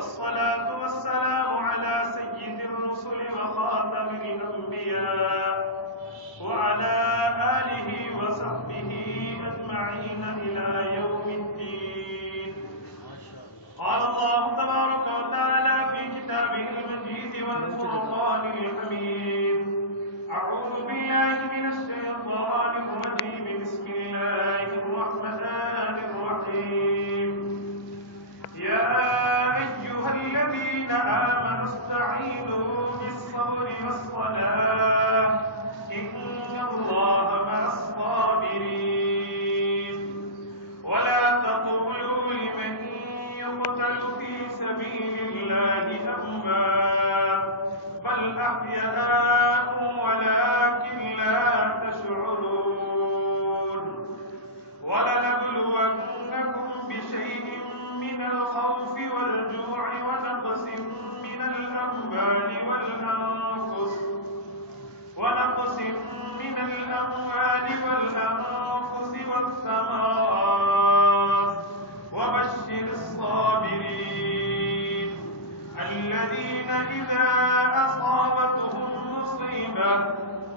الصلاة والسلام على سيد الرسل وخاتم الأنبياء وعلى آله وصحبه أجمعين إلى يوم الدين. قال الله تبارك وتعالى في كتابه المجيد والفرقان الحميد: أعوذ بالله من الشيطان الرجيم. بسم الله الرحمن الرحيم. يا الذين آمنوا استعينوا بالصبر والصلاة إن الله مع الصابرين. ولا تقولوا لمن يقتل في سبيل الله أموات بل أحياء ولكن لا تشعرون. ولنبلونكم بشيء من الخوف والجوع ونقص من الأموال والأنفس والثمرات وبشر الصابرين الذين إذا أصابتهم مصيبة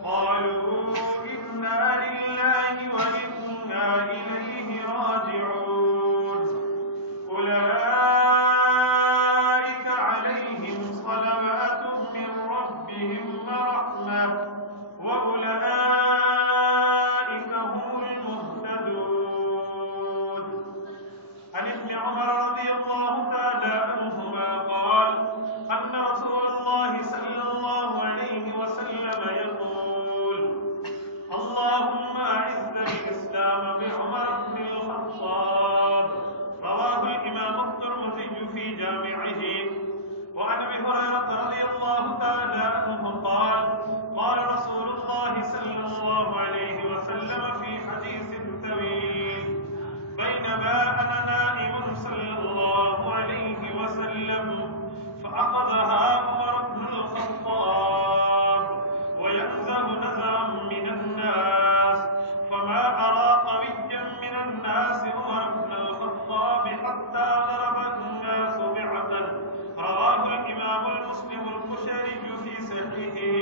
قالوا إنا لله وإنا إليه راجعون. أولئك عليهم صلوات من ربهم ورحمة وأولئك هم المهتدون. عن ابن عمر رضي الله تعالى عنهما قال: أن رسول الله صلى الله عليه وسلم يقول: اللهم أعز الإسلام بعمر بن الخطاب. رواه الإمام الترمذي في جامعه. وعن أبي هريرة رضي الله تعالى عنه قال: قال رسول الله صلى الله عليه وسلم في حديث طويل: بينما أنا نائم صلى الله عليه وسلم فأخذها عمر بن الخطاب وينزه نزعا من الناس فما أرى قويا من الناس عمر بن الخطاب حتى ضرب الناس بعدا. رواه الإمام المسلم البخاري في صحيحه.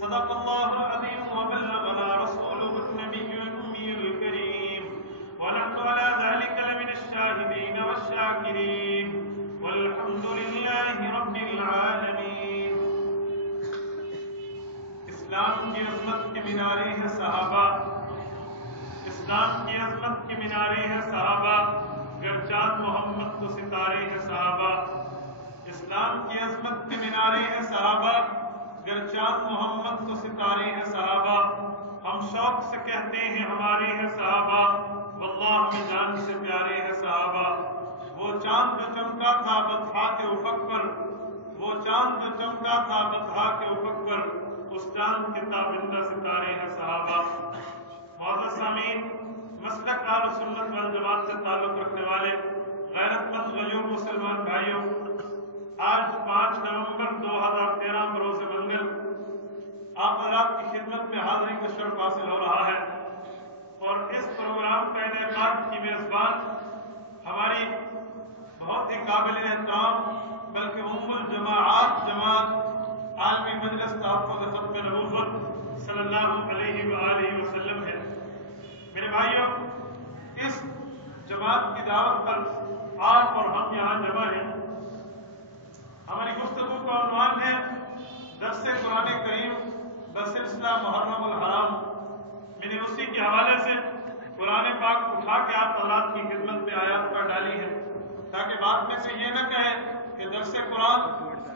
صدق الله العظيم وبلغنا رسوله النبي الأمي الكريم ونحن على ذلك لمن الشاهدين والشاكرين والحمد لله رب العالمين. اسلام کی عظمت کے مینارے ہیں صحابہ، اسلام کی عظمت کے مینارے ہیں صحابہ، گرچات محمد تو ستارے ہیں صحابہ. اسلام کی عظمت کے مینارے ہیں صحابہ، گرچات محمد تو ستارے ہیں صحابہ. ہم شوق سے کہتے ہیں ہمارے ہیں صحابہ، واللہ ہمیں جان سے پیارے ہیں صحابہ. وہ چاند جو چمکا تھا بطحا کے افق پر، وہ چاند جو چمکا تھا بطحا کے افق پر، اس چاند کے تابندہ ستارے ہیں صحابہ. معزز سامعین، مسلک اہل سنت والجماعت سے تعلق رکھنے والے غیرت مند غیور مسلمان بھائیوں، آج 5 نومبر 2013 بروز منگل آپ حضرات کی خدمت میں حاضری کا شرف حاصل ہو رہا ہے. اور اس پروگرام کا انعقاد کی میزبان ہماری بہت ہی قابل احترام بلکہ ام الجماعات جماعت عالمی مجلس تحفظ ختم نبوت صلی اللہ علیہ وآلہ وسلم ہے. میرے بھائیوں، اس جماعت کی دعوت پر آپ اور ہم یہاں جمع ہیں. ہماری گفتگو کا عنوان ہے درس قرآن کریم بسلسلہ محرم الحرام. میں نے اسی کے حوالے سے قرآن پاک اٹھا کے آپ حضرات کی خدمت میں آیات پر ڈالی ہے تاکہ بعد میں سے یہ نہ کہیں کہ درس قرآن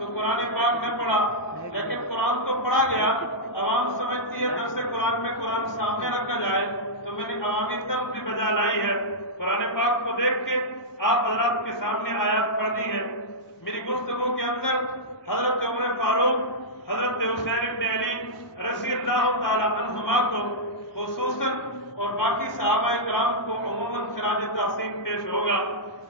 تو قرآن پاک نے پڑھا، لیکن قرآن تو پڑھا گیا، عوام سمجھتی ہے درس قرآن میں قرآن سامنے رکھا جائے، تو میں نے عوامی طرف بھی بجا لائی ہے. قرآن پاک کو دیکھ کے آپ حضرات کے سامنے آیات پڑھ دی ہیں. میری گفتگو کے اندر حضرت عمر فاروق، حضرت حسین ابن علی رضی اللہ تعالی عنہما کو خصوصاً اور باقی صحابہ کرام کو عموماً خراج تحسین پیش ہوگا.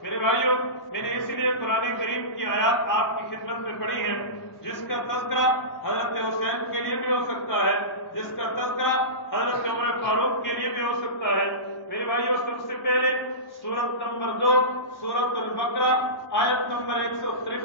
میرے بھائیوں، میں نے اسی لیے قرآن کریم کی آیات آپ کی خدمت میں پڑھی ہیں جس کا تذکرہ حضرت حسین کے لیے بھی ہو سکتا ہے، جس کا تذکرہ حضرت عمر فاروق کے لیے بھی ہو سکتا ہے. میرے بھائیوں، سب سے پہلے سورت نمبر 2 سورت البقرہ آیت نمبر 153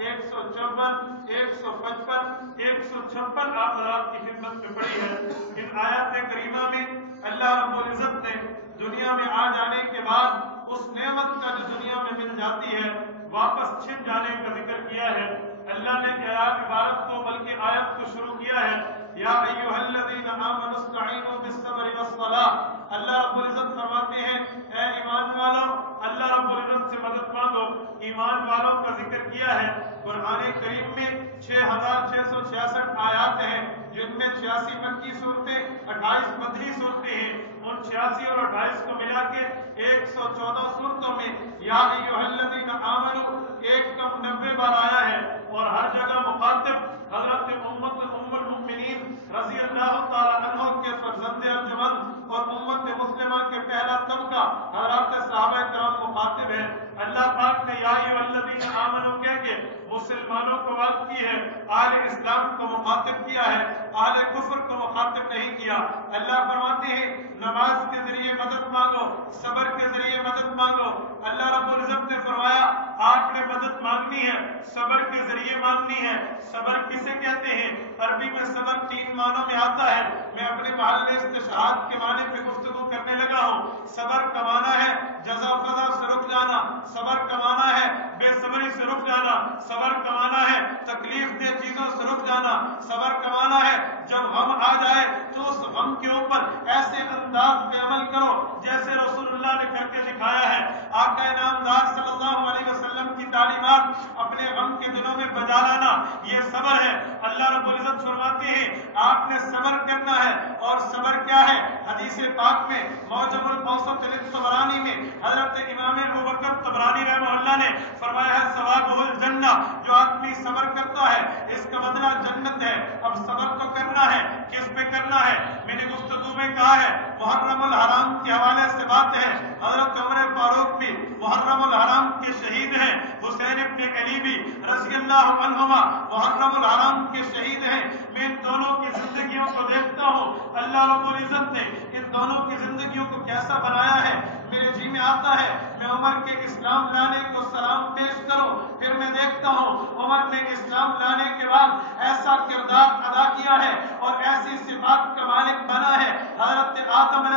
154, 155, 156 آپ حضرات کی خدمت میں پڑھی ہے. ان آیات کریمہ میں اللہ رب العزت نے دنیا میں آ جانے کے بعد اس نعمت کا جو دنیا میں مل جاتی ہے واپس چھن جانے کا ذکر کیا ہے. اللہ نے آیات عبارت کو بلکہ آیت کو شروع کیا ہے یا ایھا الذین آمنوا استعینوا بالصبر والصلاۃ. اللہ رب العزت فرماتے ہیں اے ایمان والو اللہ رب العزت سے مدد مانگو. ایمان والوں کا ذکر کیا ہے. قرآن کریم میں 6666 آیات ہیں جن میں 86 مکی صورتیں 28 مدنی صورتیں ہیں. ان 86 اور 28 کو ملا کے 114 صورتوں میں یا ایھا الذین آمنوا ایک کم 90 بار آیا ہے اور ہر جگہ مخاطب حضرت ام المؤمنین رضی اللہ تعالی عنہ کے فرزند ارجمند اور امت مسلمہ کے پہلا طبقہ حضرات صحابہ کرام مخاطب ہیں. اللہ پاک نے یا ایھا الذین آمنوا کہہ کے مسلمانوں کو بات کی ہے, اہل اسلام کو مخاطب کیا ہے, اہل کفر کو مخاطب نہیں کیا. اللہ فرماتے ہیں نماز کے ذریعے مدد مانگو, صبر کے ذریعے مدد مانگو. اللہ رب العزت نے فرمایا آپ نے مدد مانگنی ہے صبر کے ذریعے مانگنی ہے. صبر کسے کہتے ہیں؟ عربی میں صبر 3 معنوں میں آتا ہے. میں اپنے محل استشہاد کے معنی پہ گفتگو کرنے لگا ہوں. صبر کا معنی ہے جزا فضا سے رک جانا, صبر کا معنی ہے بے صبری سے رک جانا, صبر کا معنی ہے تکلیف دہ چیزوں سے رک جانا, صبر کا معنی ہے جب غم آ جائے تو اس غم کے اوپر ایسے انداز میں عمل کرو جیسے رسول اللہ نے کر کے دکھایا ہے. آقا نامدار صلی اللہ علیہ وسلم کی تعلیمات اپنے غم کے دنوں میں بجا لانا یہ صبر ہے. اللہ رب العزت فرماتے ہیں آپ نے صبر کرنا ہے. اور صبر کیا ہے؟ حدیث پاک میں معجم الاوسط طبرانی میں حضرت امام ابوبکر طبرانی رحمہ اللہ نے فرمایا ہے ثوابہ الجنہ, جو آدمی صبر کرتا ہے اس کا بدلہ جنت ہے. اب صبر تو کرنا ہے, کس پہ کرنا ہے؟ میں نے گفتگو میں کہا ہے محرم الحرام کے حوالے سے بات ہے. حضرت عمر فاروق بھی محرم الحرام کے شہید ہیں, حسین ابن علی بھی رضی اللہ عنہما محرم الحرام کے شہید ہیں. میں ان دونوں کی زندگیوں کو دیکھتا ہوں, اللہ رب العزت نے ان دونوں کی زندگیوں کو کیسا بنایا ہے میرے جی میں آتا ہے. میں عمر کے اسلام لانے کو سلام پیش کروں, پھر میں دیکھتا ہوں عمر نے اسلام لانے کے بعد ایسا کردار ادا کیا ہے اور ایسی صفات کا مالک بنا ہے. حضرت آدم علیہ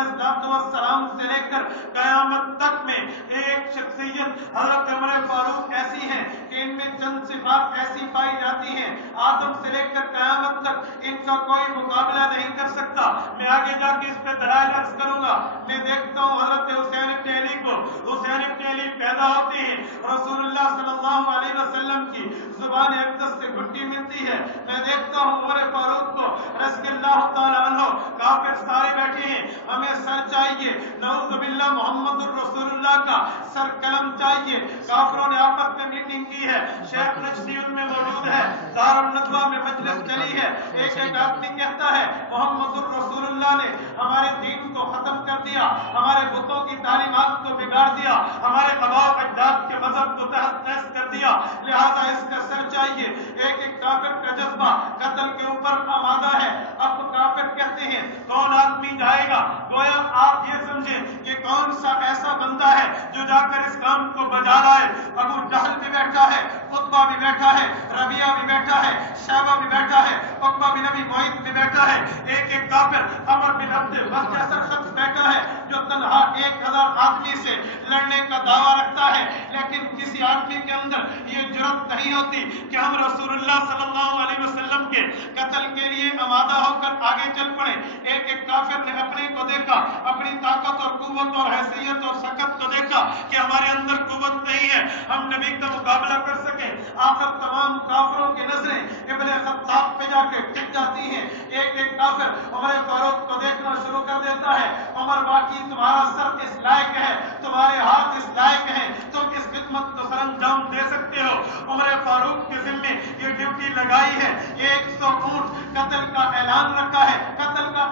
السلام سے لے کر قیامت تک میں ایک شخصیت حضرت عمر فاروق ایسی ہے کہ ان میں چند صفات ایسی پائی جاتی ہیں آدم سے لے کر قیامت تک ان کا کوئی مقابلہ نہیں کر سکتا. میں آگے جا کے اس پہ دلائل عرض کروں گا. میں دیکھتا ہوں حضرت حسین ابن علی کو, حسین ابن علی پیدا ہوتے ہیں, رسول اللہ صلی اللہ علیہ وسلم کی زبان اقدس سے گھٹی ملتی ہے. میں دیکھتا ہوں عمر فاروق کو رضی اللہ تعالی عنہ, کافر سارے بیٹھے ہیں, ہمیں سر چاہیے, نعوذ باللہ محمد الرسول اللہ کا سر قلم چاہیے. کافروں نے آپس میں میٹنگ کی ہے, شیخ نجدی ان میں موجود ہے, دار الندوہ میں مجلس چلی ہے. ایک آدمی کہتا ہے محمد الرسول اللہ نے ہمارے دین کو ختم کر دیا, ہمارے بتوں کی تعلیمات کو بگاڑ دیا, ہمارے آباء و اجداد کے مذہب کو تحت نیس کر دیا, لہذا اس کا سر چاہیے. ایک کافر کا جذبہ قتل کے اوپر آمادہ ہے. اب کافر کہتے ہیں کون آدمی جائے گا؟ گویا آپ یہ سمجھیں کہ کون سا ایسا بندہ ہے جو جا کر اس کام کو بجا لائے. ابو جہل بھی بیٹھا ہے, عتبہ بھی بیٹھا ہے, ربیعہ بھی بیٹھا ہے, شیبہ بھی بیٹھا ہے, عقبہ بن ابی معیط بھی بیٹھا ہے. ایک کافر عمر بن عبد العزیز جیسا شخص بیٹھا ہے جو تنہا 1000 آدمی سے لڑنے کا دعویٰ رکھتا ہے, لیکن کسی آدمی کے اندر یہ جرأت نہیں ہوتی کہ ہم رسول اللہ صلی اللہ علیہ وسلم کے قتل کے لیے آمادہ ہو کر آگے چل پڑے. ایک کافر نے اپنے کو دیکھا, اپنی طاقت اور قوت اور حیثیت اور سکت کو دیکھا کہ ہمارے اندر قوت نہیں ہے ہم نبی کا مقابلہ کر سکیں. آخر تمام کافروں کی نظریں ابن خطاب پہ جا کے ٹک جاتی ہیں. ایک کافر عمر فاروق کو دیکھنا شروع کر دیتا ہے, عمر باقی تمہارا سر اس لائق ہے, تمہارے ہاتھ اس لائق ہیں, تم اس خدمت کو سر انجام دے سکتے ہو. عمر فاروق کے ذمے یہ ڈیوٹی لگائی ہے, 100 اونٹ قتل کا اعلان رکھا ہے, قتل کا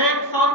100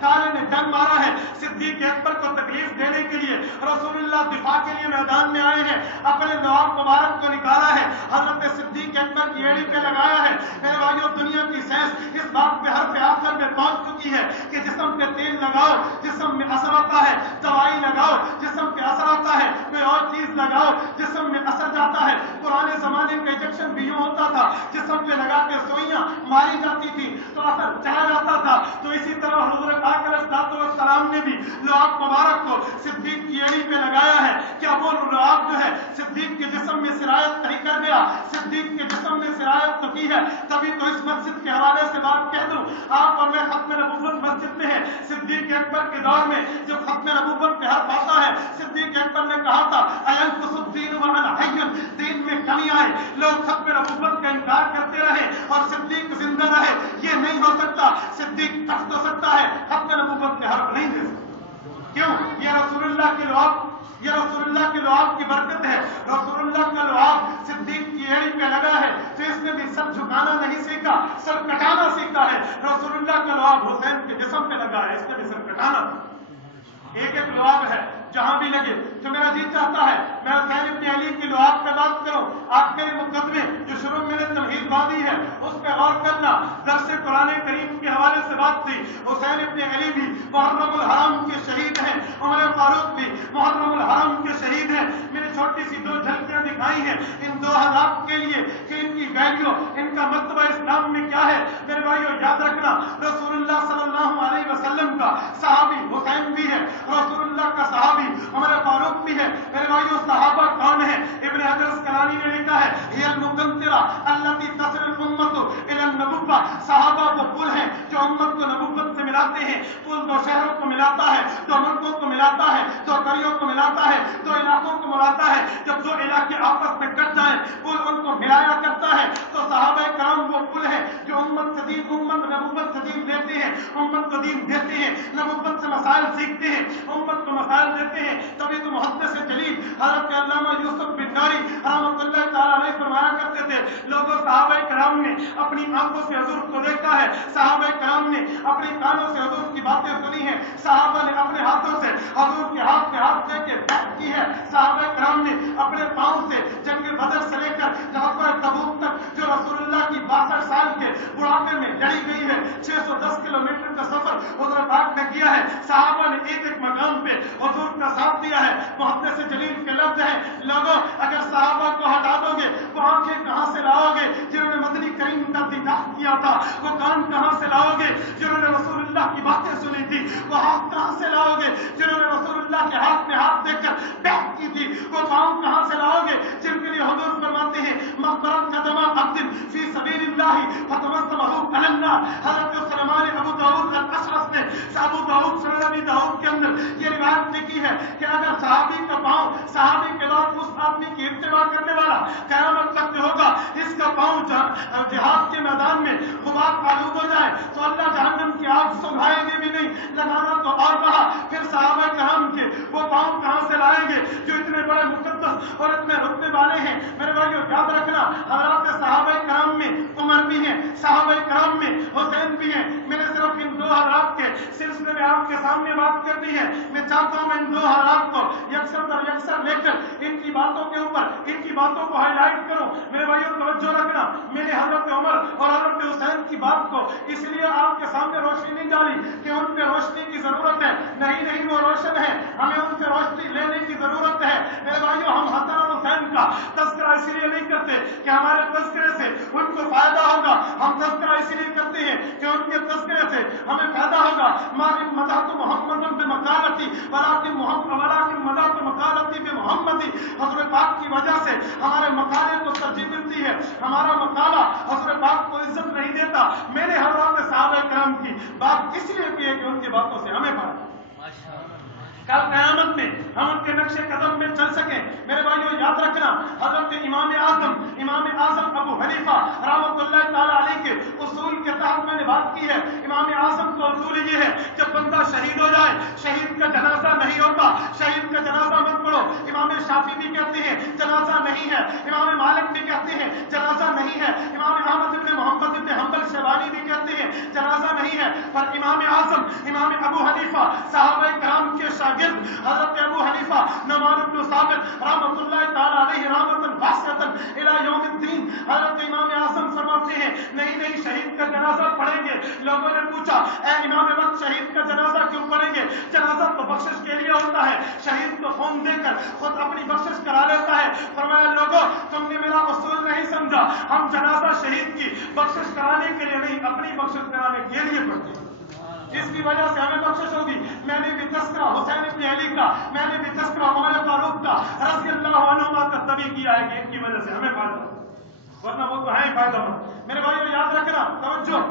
کالے نے ڈنگ مارا ہے، صدیق اکبر کو تکلیف دینے کے لیے رسول اللہ دفاع کے لیے میدان میں آئے ہیں، اپنے لعاب مبارک کو نکالا ہے، حضرت صدیق اکبر کی ایڑی پہ لگایا ہے۔ میرے بھائیوں، دنیا کی سائنس اس بات پہ حرف آخر میں پہنچ چکی ہے کہ جسم پہ تیل لگاؤ جسم میں اثر آتا ہے، دوائی لگاؤ جسم پہ اثر آتا ہے، کوئی اور چیز لگاؤ جسم میں اثر جاتا ہے۔ پرانے زمانے کا انجیکشن بھی یوں ہوتا تھا، جسم پہ لگا کے سوئیاں ماری جاتی تھی تو اثر چلا جاتا تھا۔ تو اسی طرح حضور پاک علیہ السلام نے بھی لعاب مبارک کو صدیق کی ایڑی پہ لگایا ہے۔ کیا وہ لعاب جو ہے صدیق کے جسم میں سرایت نہیں کر گیا؟ صدیق کے جسم میں سرایت تو کی ہے، تبھی تو اس مسجد کے حوالے سے بات کہہ دوں، آپ اور میں ختم نبوت مسجد میں ہیں۔ صدیق اکبر کے دور میں جب ختم نبوت پہ حرف آتا ہے، صدیق اکبر نے کہا تھا اَيَنْقُصُ الدِّينُ وَأَنَا حَيٌّ، دین میں کمی آئے، لوگ ختم نبوت کا انکار کرتے رہے اور صدیق زندہ رہے، یہ نہیں ہو سکتا۔ صدیق کٹ تو سکتا ہے، ختم نبوت پہ حرف نہیں دے سکتا۔ کیوں؟ یہ رسول اللہ کے لعاب، یہ رسول اللہ کے لعاب کی برکت ہے۔ رسول اللہ کا لعاب صدیق کی ایڑی پہ لگا ہے تو اس نے بھی سر جھکانا نہیں سیکھا، سر کٹانا سیکھا ہے۔ رسول اللہ کا لعاب حسین کے جسم پہ لگا ہے، اس نے بھی سر کٹانا سیکھا۔ ایک ایک لعاب ہے جہاں بھی لگے تو میرا جی چاہتا ہے میں حسین ابن علی کی لعاب پہ بات کروں۔ آپ میرے مقدمے جو شروع میں نے تمہید باندھی ہے اس پہ غور کرنا۔ درس قرآن کریم کے حوالے سے بات تھی، حسین ابن علی بھی محرم الحرام کے شہید ہیں، عمر فاروق بھی محرم الحرام کے شہید ہیں۔ میں نے چھوٹی سی دو جھلکیاں دکھائی ہیں ان دو حضرات کے لیے کہ ان کی ویلیو، ان کا مرتبہ اسلام میں کیا ہے۔ میرے بھائیو یاد رکھنا، رسول اللہ صلی اللہ علیہ وسلم کا صحابی حسین بھی ہے، رسول اللہ کا صحابی عمر فاروق بھی ہے۔ میرے بھائیو صحابہ کون ہیں؟ ابن حجر اسقلانی نے لکھا ہے یہ المقنطرہ التي تصل الامت الى النبوہ، صحابہ وہ پل ہیں جو امت کو نبوت سے ملاتے ہیں۔ پل دو شہروں کو ملاتا ہے، دو ملکوں کو ملاتا ہے، دو قریوں کو ملاتا ہے، دو علاقوں کو ملاتا ہے۔ جب دو علاقے آپس میں کٹ جائیں پل ان کو ملایا کرتا ہے۔ تو صحابہ کرام وہ پل ہیں جو امت سے دین، امت نبوت سے دین لیتے ہیں، امت کو دین دیتے ہیں، نبوت سے مسائل سیکھتے ہیں، امت کو مسائل دیتے ہیں۔ تبھی تو محدث جلیل حضرت علامہ یوسف بن ناری رحمۃ اللہ تعالیٰ علیہ فرمایا کرتے تھے، لوگوں صحابہ کرام نے اپنی آنکھوں سے حضور کو دیکھا ہے، صحابہ کرام نے اپنی کانوں سے حضور کی باتیں سنی ہیں، صحابہ نے اپنے ہاتھوں سے حضور کے ہاتھ پہ ہاتھ دے کے بیعت کی ہے، صحابہ کرام نے اپنے پاؤں سے جنگ بدر سے لے کر غزوہ تبوک تک جو رسول اللہ کی 62 سال کے بڑھاپے میں لڑی گئی ہے 610 کلومیٹر کا سفر حضور پاک نے کیا ہے، صحابہ نے ایک ایک مقام پہ حضور کا ساتھ دیا ہے۔ محدث جلیل کے لفظ ہیں، لوگوں اگر صحابہ کو ہٹا دو گے وہ آنکھیں کہاں سے لاؤ گے جنہوں نے مدنی کریم کا دیدار کیا تھا؟ وہ کان کہاں سے لاؤ گے جنہوں نے رسول اللہ کی باتیں سنی تھی؟ وہ ہاتھ کہاں سے لاؤ گے جنہوں نے رسول اللہ کے ہاتھ میں ہاتھ دے کر بیعت کی تھی؟ وہ پاؤں کہاں سے لاؤ گے جن کے لیے حضور فرماتے ہیں مغفرت قدم عبد فی سبیل اللہ فتمسمہ علی النار۔ حضرت سلیمان ابو داؤد الاشعث نے ابو داؤد سنن ابی داؤد کے اندر یہ روایت لکھی ہے کہ اگر صحابی کا پاؤں صحابی کے بعد اس آدمی کی اتباع کرنے والا قیامت تک ہوگا اس کا پاؤں جہاد کے میدان میں غبار آلود ہو جائے تو اللہ جہنم کی آگ سنبھائے گی بھی نہیں، لگانا تو اور بڑا۔ پھر صحابہ کرام کے وہ پاؤں کہاں سے لائیں گے جو اتنے بڑے مقدس اور اتنے رتبے والے ہیں؟ میرے بھائیو یاد رکھنا، حضرات صحابہ کرام میں عمر بھی ہیں، صحابہ کرام میں حسین بھی ہیں۔ میں نے صرف ان دو حضرات کے سلسلے میں آپ کے سامنے بات کرنی ہے۔ میں چاہتا ہوں میں ان دو حضرات کو یکسر در یکسر لے کر ان کی باتوں کے اوپر ان کی باتوں کو ہائی لائٹ کروں۔ میرے بھائیوں توجہ رکھنا، میں نے حضرت عمر اور حضرت حسین کی بات کو اس لیے آپ کے سامنے روشنی نہیں ڈالی کہ ان پہ روشنی کی ضرورت ہے، نہیں وہ روشن ہے، ہمیں ان سے روشنی لینے کی ضرورت ہے۔ میرے بھائیوں ہم حسن اور حسین کا تذکرہ اسی لیے نہیں کرتے کہ ہمارے تذکرے سے ان کو فائدہ ہوگا، ہم تذکرہ اسی لیے کرتے ہیں کہ ان کے تذکرے سے ہمیں فائدہ ہوگا۔ مالک مدحت محمد بمقالتی ولکن مدحت مقالتی بمحمدی، حضور پاک کی وجہ سے ہمارے مقالے کو ترجیح ملتی ہے، ہمارا مقالہ حضور پاک کو عزت نہیں دیتا۔ میں نے حضرات صحابہ کرام کی بات اس لیے کی ہے کہ ان کی باتوں سے ہمیں فائدہ، کل قیامت میں ہم ان کے نقش قدم میں چل سکیں۔ میرے بھائیوں یاد رکھنا، حضرت امام اعظم ابو حنیفہ رحمۃ اللہ تعالیٰ علیہ کے اصول کے تحت میں نے بات کی ہے۔ امام اعظم کا اصول یہ ہے جب بندہ شہید ہو جائے شہید کا جنازہ نہیں ہوتا، شہید کا جنازہ مت پڑھو۔ امام شافعی بھی کہتے ہیں جنازہ نہیں ہے، امام مالک بھی کہتے ہیں جنازہ نہیں ہے، امام احمد بن محمد بن حنبل شیبانی بھی کہتے ہیں جنازہ نہیں ہے۔ پر امام اعظم امام ابو حنیفہ صحابہ کرام کے شاگرد حضرت ابو حنیفہ نعمان بن ثابت رحمۃ اللہ تعالی علیہ رحمۃ واسعۃ الی یوم الدین، حضرت امام اعظم فرماتے ہیں نہیں شہید کا جنازہ پڑھیں گے۔ لوگوں نے پوچھا اے امام وقت شہید کا جنازہ کیوں پڑھیں گے؟ جنازہ تو بخشش کے لیے ہوتا ہے، شہید کو خون دے کر خود اپنی بخشش کرا لیتا ہے۔ فرمایا لوگوں تم نے میرا اصول نہیں سمجھا، ہم جنازہ شہید کی بخشش کرانے کے لیے نہیں اپنی بخشش کرانے کے لیے پڑھتے ہیں، جس کی وجہ سے ہمیں بخشش ہوگی۔ میں نے بھی تذکرہ حسین ابن علی کا، میں نے بھی تذکرہ عمر فاروق کا رضی اللہ عنہما کا تبھی کیا ہے کہ ان کی وجہ سے ہمیں فائدہ ہو، ورنہ وہ تو ہے ہی فائدہ مند۔ میرے بھائیو یاد رکھنا، توجہ،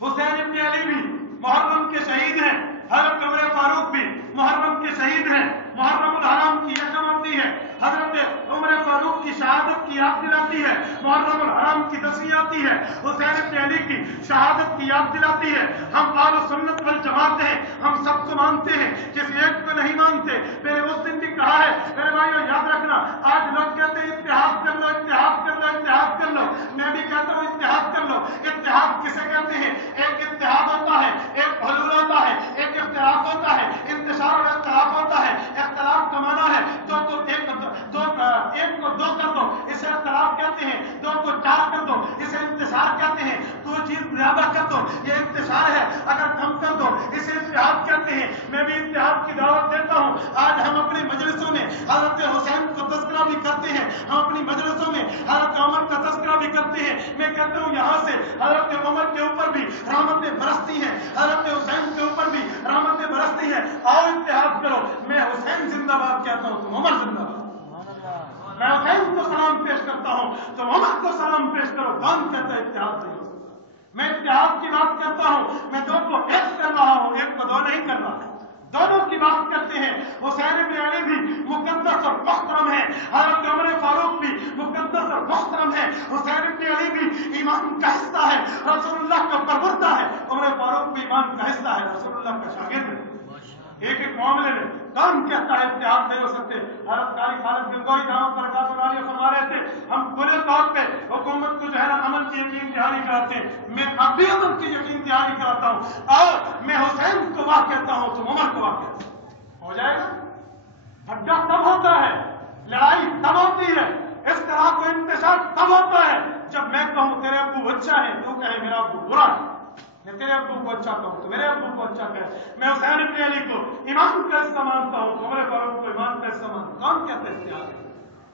حسین ابن علی بھی محرم کے شہید ہیں، حضرت عمر فاروق بھی محرم کے شہید ہیں۔ محرم الحرام کی یکم آتی ہے، حضرت عمر فاروق کی شہادت کی یاد دلاتی ہے، محرم الحرام کی 10ویں آتی ہے، حسین ابن علی کی شہادت کی یاد دلاتی ہے۔ ہم اہل سنت والجماعت ہیں، ہم سب کو مانتے ہیں، کسی ایک کو نہیں مانتے۔ میں نے اس دن بھی کہا ہے میرے بھائیو یاد رکھنا، آج لوگ کہتے ہیں اتحاد کر لو اتحاد کر لو اتحاد کر لو، میں بھی کہتا ہوں اتحاد کر لو۔ اتحاد کسے کہتے ہیں؟ ایک اتحاد ہوتا ہے، ایک حلول ہوتا ہے، ایک اختلاف ہوتا ہے، انتشار اور اختلاف ہوتا ہے۔ اختلاف کا معنی ہے ایک کو دو کر دو، اسے اختلاف کہتے ہیں، دو کو چار کر دو، اسے انتشار کہتے ہیں، کوئی چیز زیادہ کر دو یہ انتشار ہے، اگر کم کر دو اسے اتحاد کہتے ہیں۔ میں بھی اتحاد کی دعوت دیتا ہوں۔ آج ہم اپنی مجلسوں میں حضرت حسین کو تذکرہ بھی کرتے ہیں، ہم اپنی مجلسوں میں حضرت عمر کا تذکرہ بھی کرتے ہیں۔ میں کہتا ہوں یہاں سے حضرت عمر کے اوپر بھی رحمتیں برستی ہیں، حضرت حسین کے اوپر بھی رحمتیں برستی ہیں۔ آؤ اتحاد کرو، میں حسین زندہ باد کہتا ہوں، تم عمر زندہ باد۔ میں حسین کو سلام پیش کرتا ہوں، تم عمر کو سلام پیش کرو۔ کون کہتا ہے اتحاد نہیں ہو سکتا؟ میں اتحاد کی بات کرتا ہوں، میں دو کو ایک کر رہا ہوں، ایک کو دو نہیں کر رہا، دونوں کی بات کرتے ہیں۔ حسین ابن علی بھی مقدس اور محترم ہے، حضرت عمر فاروق بھی مقدس اور محترم ہے۔ حسین ابن علی بھی ایمان کا حصہ ہے، رسول اللہ کا پروردہ ہے۔ عمر فاروق بھی ایمان کا حصہ ہے، رسول اللہ کا شاگرد ہے۔ ایک ایک معاملے میں کون کہتا ہے اتحاد نہیں ہو سکتے؟ حضرت قاری خالد گنگوہی دامت برکاتہ العالیہ فرما رہے تھے ہم کھلے طور پہ حکومت کو جو ہے نا امن کی یقین دہانی کراتے ہیں، میں اب بھی امن کی یقین دہانی کراتا ہوں، اور میں حسین کو واہ کہتا ہوں، تم عمر کو واہ کہتا ہوں۔ ہو جائے گا؟ بھٹا تب ہوتا ہے، لڑائی تب ہوتی ہے، اختلاف و انتشار تب ہوتا ہے جب میں کہوں تیرے ابو اچھا ہے، تو کہے میرا ابو برا ہے۔ میں تیرے ابو کو اچھا کہوں تو میرے ابو کو اچھا کہے۔ میں حسین ابن علی کو ایمان کا حصہ مانتا ہوں تو عمر فاروق کو ایمان کا حصہ مانتا ہوں۔ کون کہتے ہیں اتحاد؟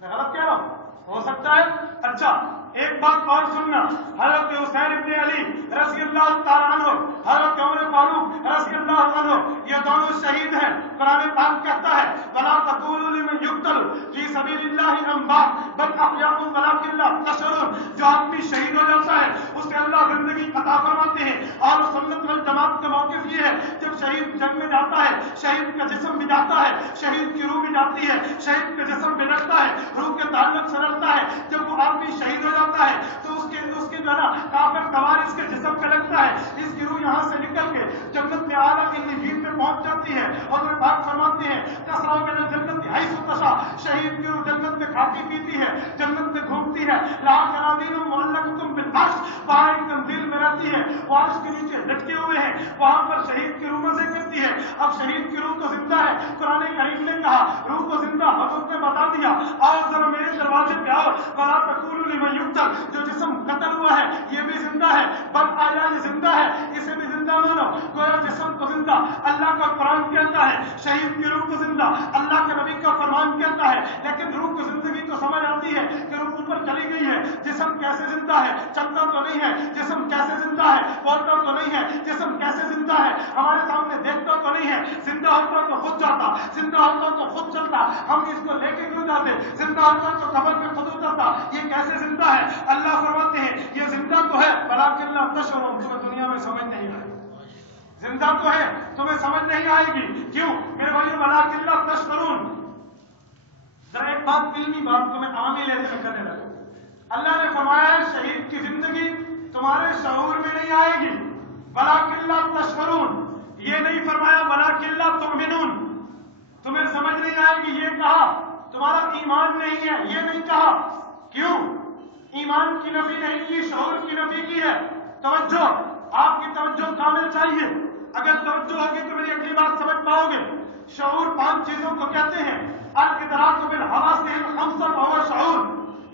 میں غلط کہہ رہا ہوں؟ ہو سکتا ہے۔ اچھا ایک بات اور سننا، حضرت حسین ابن علی رضی اللہ تعالیٰ عنہ، حضرت عمر فاروق رضی اللہ عنہ، یہ دونوں شہید ہیں۔ قرآن پاک کہتا ہے وَلَا تَقُولُوا لِمَن يُقْتَلُ فِي سَبِيلِ اللَّهِ أَمْوَاتٌ بَلْ أَحْيَاءٌ وَلَٰكِن لَّا تَشْعُرُونَ۔ جو آدمی شہید ہو جاتا ہے اسے اللہ زندگی عطا فرماتے ہیں، اور سنت والجماعت کا موقف یہ ہے جب شہید جنگ میں جاتا ہے شہید کا جسم بھی جاتا ہے، شہید کی روح بھی جاتی ہے، شہید کا جسم بھی لڑتا ہے، روح کے تعلق سے لڑتا ہے۔ جب وہ آدمی شہید ہو جاتا ہے تو اس کے جو ہے نا کافر توار اس کے جسم پہ لگتا ہے، اس کی روح یہاں سے نکل کے جنت میں اعلیٰ النجیب پہ پہنچ جاتی ہے، اور وہ بات فرماتے ہیں کسرا من الجنت حیث تشاء، شہید کی روح جنت میں کھاتی پیتی ہے، جنت میں گھومتی ہے، لا قنادیل معلقۃ بالعرش، وہاں ایک تنزیل میں رہتی ہے، وہ عرش کے نیچے لٹکے ہوئے ہیں، وہاں پر شہید کی روح مزے کرتی ہے۔ اب شہید کی روح تو زندہ ہے، قرآن کریم نے کہا روح کو زندہ، حضرت نے بتا دیا آؤ ذرا میرے دروازے پہ آؤ، وَلَا تَقُولُوا لِمَن يُقْتَلُ، جو جسم قتل ہوا ہے یہ بھی زندہ ہے، بل آیا یہ زندہ ہے اسے بھی زندہ مانو۔ گویا جسم کو زندہ اللہ کا قرآن کہتا ہے، شہید کی روح کو زندہ اللہ کے نبی کا فرمان کہتا ہے، لیکن روح کو زندگی تو سمجھ آتی ہے کہ روح اوپر چلی گئی ہے، جسم کیسے زندہ ہے؟ چلتا تو نہیں ہے، جسم کیسے زندہ ہے؟ بولتا تو نہیں ہے، جسم کیسے زندہ ہے؟ ہمارے سامنے دیکھتا تو نہیں ہے، زندہ ہوتا تو خود جاتا، زندہ ہوتا تو خود چلتا، ہم اس کو لے کے کیوں جاتے؟ زندہ ہوتا تو قبر میں خود اترتا، یہ کیسے زندہ ہے؟ اللہ فرماتے ہیں یہ زندہ تو ہے ولیکن لا تشعرون، تمہیں دنیا میں سمجھ نہیں آئے گی، زندہ تو ہے تمہیں سمجھ نہیں آئے گی۔ کیوں میرے بھائیو؟ ولیکن لا تشعرون۔ ذرا ایک بات علمی بات کو میں عامی لہجے میں کرنے لگا، اللہ نے فرمایا ہے شہید کی زندگی تمہارے شعور میں نہیں آئے گی، ولیکن لا تشعرون، یہ نہیں فرمایا ولیکن لا تؤمنون، تمہیں سمجھ نہیں آئے گی، یہ کہا تمہارا ایمان نہیں ہے، یہ نہیں کہا۔ کیوں؟ ایمان کی نفی نہیں کی، شعور کی نفی کی ہے۔ توجہ، آپ کی توجہ کامل چاہیے. اگر توجہ ہوگی تو میری اگلی بات سمجھ پاؤ گے. شعور 5 چیزوں کو کہتے ہیں. الادراک بالحواس الخمسہ وهو شعور.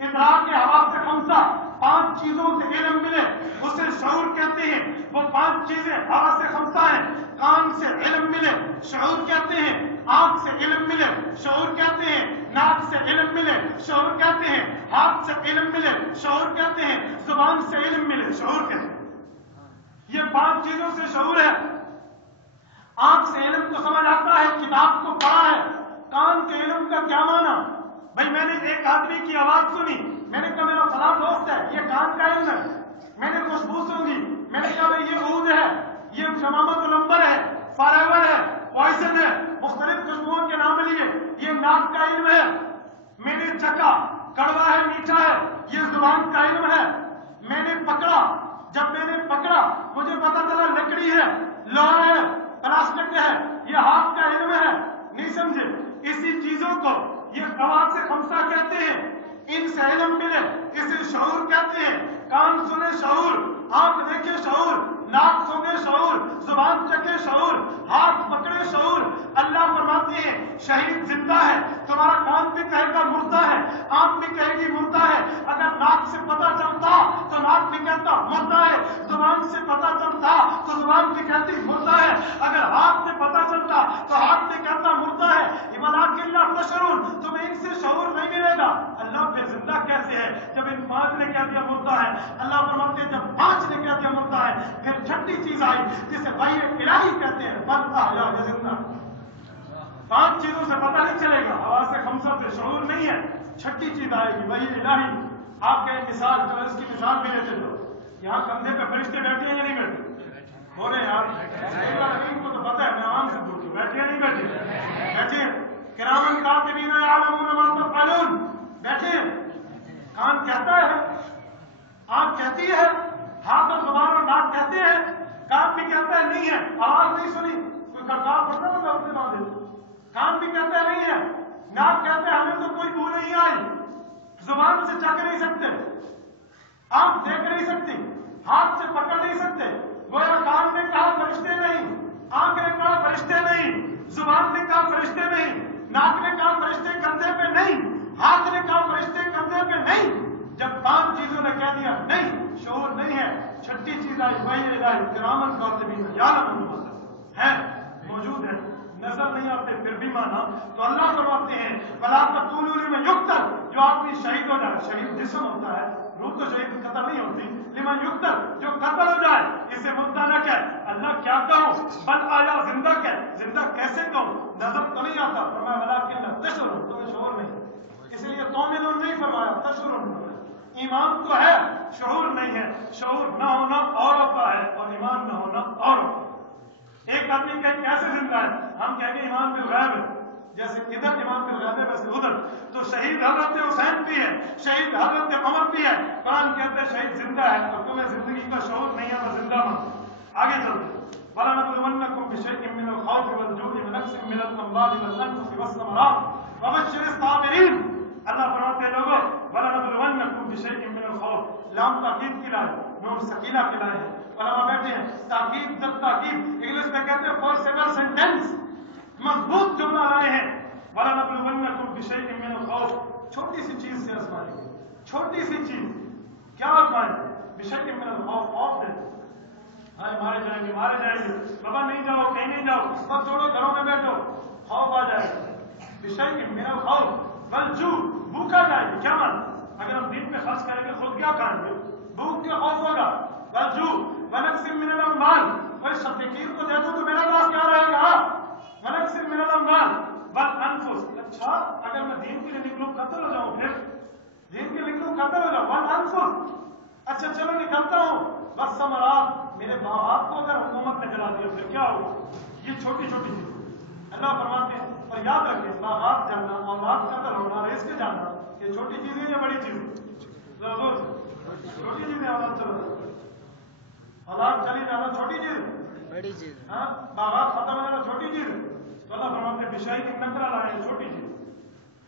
ادراک کے حواس خمسہ 5 چیزوں سے علم ملے اسے شعور کہتے ہیں. وہ 5 چیزیں حواس خمسہ ہیں. کان سے علم ملے شعور کہتے ہیں. آنکھ سے علم ملے شعور کہتے ہیں. ناک سے علم ملے شعور کہتے ہیں. ہاتھ سے علم ملے شعور کہتے ہیں. زبان سے علم ملے شعور کہتے ہیں. یہ 5 چیزوں سے شعور ہے. آنکھ سے علم کو سمجھ آتا ہے, کتاب کو پڑھا ہے. کان کے علم کا کیا معنی؟ بھائی میں نے ایک آدمی کی آواز سنی, میں نے کہا میرا فلاں دوست ہے, یہ کان کا علم ہے. میں نے خوشبو سونگی, میں نے کہا بھائی یہ عود ہے, یہ شمامت العنبر ہے, فاریور ہے, پوائزن ہے, مختلف خوشبوؤں کے نام لیے, یہ ناک کا علم ہے. میں نے چکھا, کڑوا ہے میٹھا ہے, یہ زبان کا علم ہے. میں نے پکڑا, جب میں نے پکڑا مجھے پتا چلا لکڑی ہے, لوہا ہے, پلاسٹک ہے, یہ ہاتھ کا علم ہے. نہیں سمجھے؟ اسی چیزوں کو یہ حواس خمسہ کہتے ہیں. ان سے علم ملے اسے شعور کہتے ہیں. کان سنے شعور, آنکھ دیکھے شعور, ناک سنے شعور, زبان چکھے شعور, ہاتھ پکڑے شعور. اللہ فرماتے ہیں شہید زندہ ہے, تمہارا کان بھی کہے گا مردہ ہے, آنکھ بھی کہے گی مردہ ہے. اگر ناک سے پتا چلتا تو ناک بھی کہتا مردہ ہے, زبان سے پتا چلتا تو زبان بھی کہتی مردہ ہے, اگر ہاتھ سے پتا چلتا تو ہاتھ بھی کہتا مردہ ہے. ولکن لا تشعرون, تمہیں ان سے شعور نہیں ملے گا. اللہ پہ زندہ کیسے ہے جب ان 5 نے کہہ دیا مردہ ہے؟ اللہ فرماتے ہیں جب 5 نے کہہ دیا مردہ ہے, پھر چھٹی چیز آئی جسے وحی الہی کہتے ہیں, بل احیا زندہ. 5 چیزوں سے پتہ نہیں چلے گا, حواس خمسہ سے شعور نہیں ہے. چھٹی چیز آئے گی وحی الہی. آپ کا مثال جو اس کی مثال بھی لیتے ہو, یہاں کندھے پہ فرشتے بیٹھے ہیں یا نہیں بیٹھے؟ ہو رہے یار, امین کو تو پتہ ہے, میں عام سے پوچھوں بیٹھے یا نہیں بیٹھے؟ بیٹھے. کرامن کاتبین یعلمون ما تفعلون, بیٹھے. کان کہتا ہے, آنکھ کہتی ہے, ہاتھ اور زبان اور ناک کہتے ہیں, کان بھی کہتا ہے نہیں ہے, آواز نہیں سنی, کوئی کردار پڑتا ہوگا اپنے باندھے. کان بھی کہتا ہے نہیں ہے, ناک کہتے ہیں ہمیں تو کوئی بو نہیں آئی, زبان سے چکھ نہیں سکتے, آنکھ دیکھ نہیں سکتی, ہاتھ سے پکڑ نہیں سکتے. گویا کان نے کہا فرشتے نہیں, آنکھ نے کہا فرشتے نہیں, زبان نے کہا فرشتے نہیں, ناک نے کہا فرشتے کندھے پہ نہیں, ہاتھ نے کہا فرشتے کندھے پہ نہیں. جب 5 چیزوں نے کہہ دیا نہیں, شعور نہیں ہے, چھٹی چیز آئی وحی الہی. کرامن کاتبین یعلمون ما تفعلون ہے, موجود ہے, نظر نہیں آتے پھر بھی مانا. تو اللہ فرماتے ہیں ولا تقولوا لمن یقتل, جو آدمی شہید ہو جائے, شہید جسم ہوتا ہے, روح تو شہید قتل نہیں ہوتی, لمن یقتل جو قتل ہو جائے اسے مردہ نہ کہے. اللہ کیا کہوں, بل آیا زندہ کہے. زندہ کیسے کہوں, نظر تو نہیں آتا. فرمایا ولکن لا تشعرون, تمہیں شعور نہیں. اس لیے تؤمنون نہیں فرمایا, تشعرون. ایمان تو ہے, شعور نہیں ہے. شعور نہ ہونا اور ہوتا ہے اور ایمان نہ ہونا اور ہوتا ہے. ایک آدمی کہیں کیسے زندہ ہے, ہم کہیں گے ایمان بالغیب ہے, جیسے ادھر ایمان بالغیب ہے ویسے ادھر. تو شہید حضرت حسین بھی ہے, شہید حضرت عمر بھی ہے. قرآن کہتے ہیں شہید زندہ ہے, اور تمہیں زندگی کا شعور نہیں ہے تو زندہ مت. آگے چلتے وَلَنَبْلُوَنَّكُمْ بِشَيْءٍ مِّنَ الْخَوْفِ وَالْجُوعِ وَنَقْصٍ مِّنَ الْأَمْوَالِ وَالْأَنفُسِ وَالثَّمَرَاتِ وَبَشِّرِ الصَّابِرِينَ. اللہ فرماتے ہیں لوگوں وَلَنَبْلُوَنَّكُمْ بِشَيْءٍ مِّنَ الْخَوْفِ, لام تاکید کی لائے, نون ثقیلہ کی لائے ہیں. علماء بیٹھے ہیں, تاکید جب تاکید انگلش میں کہتے ہیں فورسیبل سینٹینس, مضبوط جملہ لائے ہیں. وَلَنَبْلُوَنَّكُمْ بِشَيْءٍ مِّنَ الْخَوْفِ, چھوٹی سی چیز سے آزمائیں گے. چھوٹی سی چیز کیا آزمائیں گے؟ بِشَيْءٍ مِّنَ الْخَوْفِ, خوف دیں. ہائے مارے جائیں گے, مارے جائیں گے, بابا نہیں جاؤ, کہیں نہیں جاؤ, بس چھوڑو, گھروں میں بیٹھو, خوف آ جائے گا. بِشَيْءٍ مِّنَ الْخَوْفِ وَالْجُوعِ, بھوک آ جائے گی. کیا مان, اگر ہم دین پہ خرچ کریں گے خود کیا کھائیں گے, بھوک کے خوف ہوگا. وَالْجُوعِ وَنَقْصٍ مِّنَ الْأَمْوَالِ, کوئی فقیر کو دے دو تو میرا پاس کیا رہے گا. وَنَقْصٍ مِّنَ الْأَمْوَالِ وَالْأَنفُسِ, اچھا اگر میں دین کے لیے نکلوں قتل ہو جاؤں, پھر دین کے لیے نکلوں قتل ہو جاؤں. وَالْأَنفُسِ, اچھا چلو نکلتا ہوں. وَالثَّمَرَاتِ, میرے باپ کو اگر حکومت نے جلا دیا پھر کیا ہوگا. یہ چھوٹی چھوٹی چیز اللہ فرماتے ہیں. اور یاد رکھیں, باغات جانا, اولاد قتل ہونا, ریس کے جانا, یہ چھوٹی چیزیں یا بڑی چیزیں؟ چھوٹی چیزیں. اولاد چلی جانا چھوٹی چیز, بڑی چیز. ہاں, باغات ختم ہو جانا چھوٹی چیز. تو اللہ فرماتے ہیں بشائی کی نقرہ لائے, چھوٹی چیز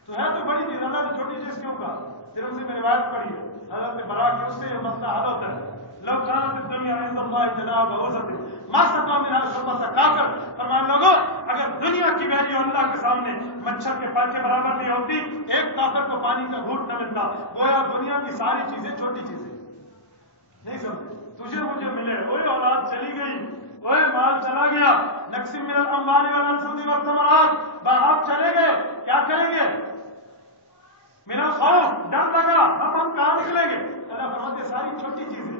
تو ہے تو بڑی چیز. اللہ نے چھوٹی چیز کیوں کہا؟ پھر ان سے میں روایت پڑھی ہے حضرت برا کی, اس سے یہ مسئلہ حل ہوتا ہے. لو كانت الدنيا عند الله جناح بعوضة ما سقى منها شربة كافر. فرمان لوگوں اگر دنیا کی ویلیو اللہ کے سامنے مچھر کے پر کے برابر نہیں ہوتی ایک کافر کو پانی کا گھونٹ نہ ملتا. گویا دنیا کی ساری چیزیں چھوٹی چیزیں نہیں سمجھے. تجھے مجھے ملے وہی اولاد چلی گئی وہی مال چلا گیا. نقسم من الاموال والانفس والثمرات. باپ چلے گئے کیا کریں گے؟ میرا خوف ڈر لگا ہم کہاں نکلیں گے؟ اللہ فرماتے ساری چھوٹی چیزیں